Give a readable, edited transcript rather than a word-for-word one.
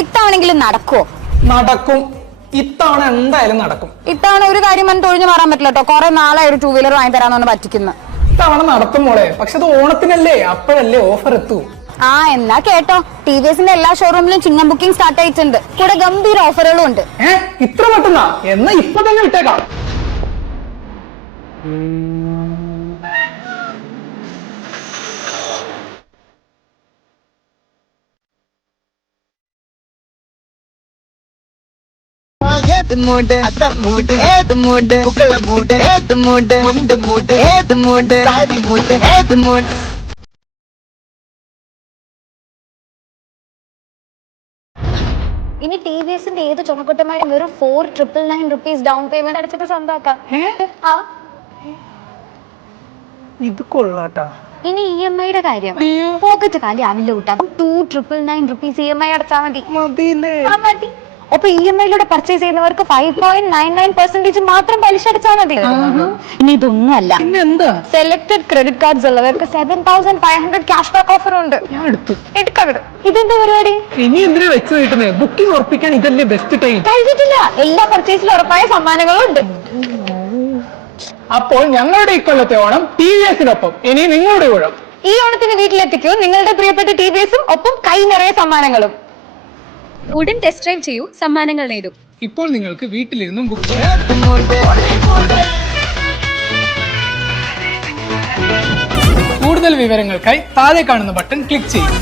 ഇത്തവണെങ്കിലും നടക്കുവോ? നടക്കും. ഇത്തവണ എന്തായാലും നടക്കും. ഇത്തവണ ഒരു കാര്യം പറഞ്ഞിട്ട് ഒഴിഞ്ഞു മാറാൻ പറ്റില്ല കേട്ടോ. കുറെ നാളായി ഒരു 2 വീലർ വാങ്ങി തരാന്ന് പറ്റിക്കുന്നു. ഇത്തവണ നടത്തും മോളെ. പക്ഷെ അത് ഓണത്തിനല്ലേ, അപ്പോഴല്ലേ ഓഫർ എത്തൂ. എന്നാ കേട്ടോ, TVSന്റെ എല്ലാ ഷോറൂമിലും ചിങ്ങം ബുക്കിംഗ് സ്റ്റാർട്ട് ആയിട്ടുണ്ട്. കൂടെ ഗംഭീര ഓഫറുകളും ഉണ്ട്. ഇത്ര പെട്ടെന്നാ? എന്നാ ഇപ്പൊ തന്നെ വിട്ടേക്കാം. ഇനി TVSന്റെ ഏത് ചുമക്കുട്ടമാരും വെറും 4,999 rupees ഡൗൺ പേയ്മെന്റ് അടച്ചിട്ട് സ്വന്തമാക്കാം. ഇത് കൊള്ളാട്ടാ. ഇനി EMIയുടെ കാര്യം പോക്കറ്റ് കാലി ആവില്ല കൂട്ടാ. 2,999 rupees EMI അടച്ചാൽ മതി. അപ്പൊ EMIയിലൂടെ പർച്ചേസ് ചെയ്യുന്നവർക്ക് 5.99% മാത്രം പലിശ അടച്ചാൽ മതി. ഇനി ഇതൊന്നുമല്ല, സെലക്ടഡ് ക്രെഡിറ്റ് കാർഡ്സ് ഉള്ളവർക്ക് 7,500 ക്യാഷ് ബാക്ക് ഓഫർ ഉണ്ട്. ഇതെന്താ പരിപാടി? ഇനി എന്തിനാ വെച്ച് കിട്ടുന്നത്? ബുക്കിംഗ് ഉറപ്പിക്കാൻ ഇതല്ലേ ബെസ്റ്റ് ടൈം. കഴിഞ്ഞിട്ടില്ല, എല്ലാ പർച്ചേസിലും ഉറപ്പായ സമ്മാനങ്ങളും ഉണ്ട്. അപ്പോൾ ഞങ്ങളുടെ ഇക്കൊല്ലത്തെ ഓണം TVSനൊപ്പം ഇനി നിങ്ങളുടെ ഊഴം. ഈ ഓണത്തിന് വീട്ടിലെത്തിക്കൂ നിങ്ങളുടെ പ്രിയപ്പെട്ട TVSും, ഒപ്പം കൈ നിറയെ സമ്മാനങ്ങളും. ഉടൻ ടെസ്റ്റ് ഡ്രൈവ് ചെയ്യൂ, സമ്മാനങ്ങൾ നേടൂ. ഇപ്പോൾ നിങ്ങൾക്ക് വീട്ടിലിരുന്നും ബുക്ക് ചെയ്യാം. കൂടുതൽ വിവരങ്ങൾക്കായി താഴെ കാണുന്ന ബട്ടൺ ക്ലിക്ക് ചെയ്യും.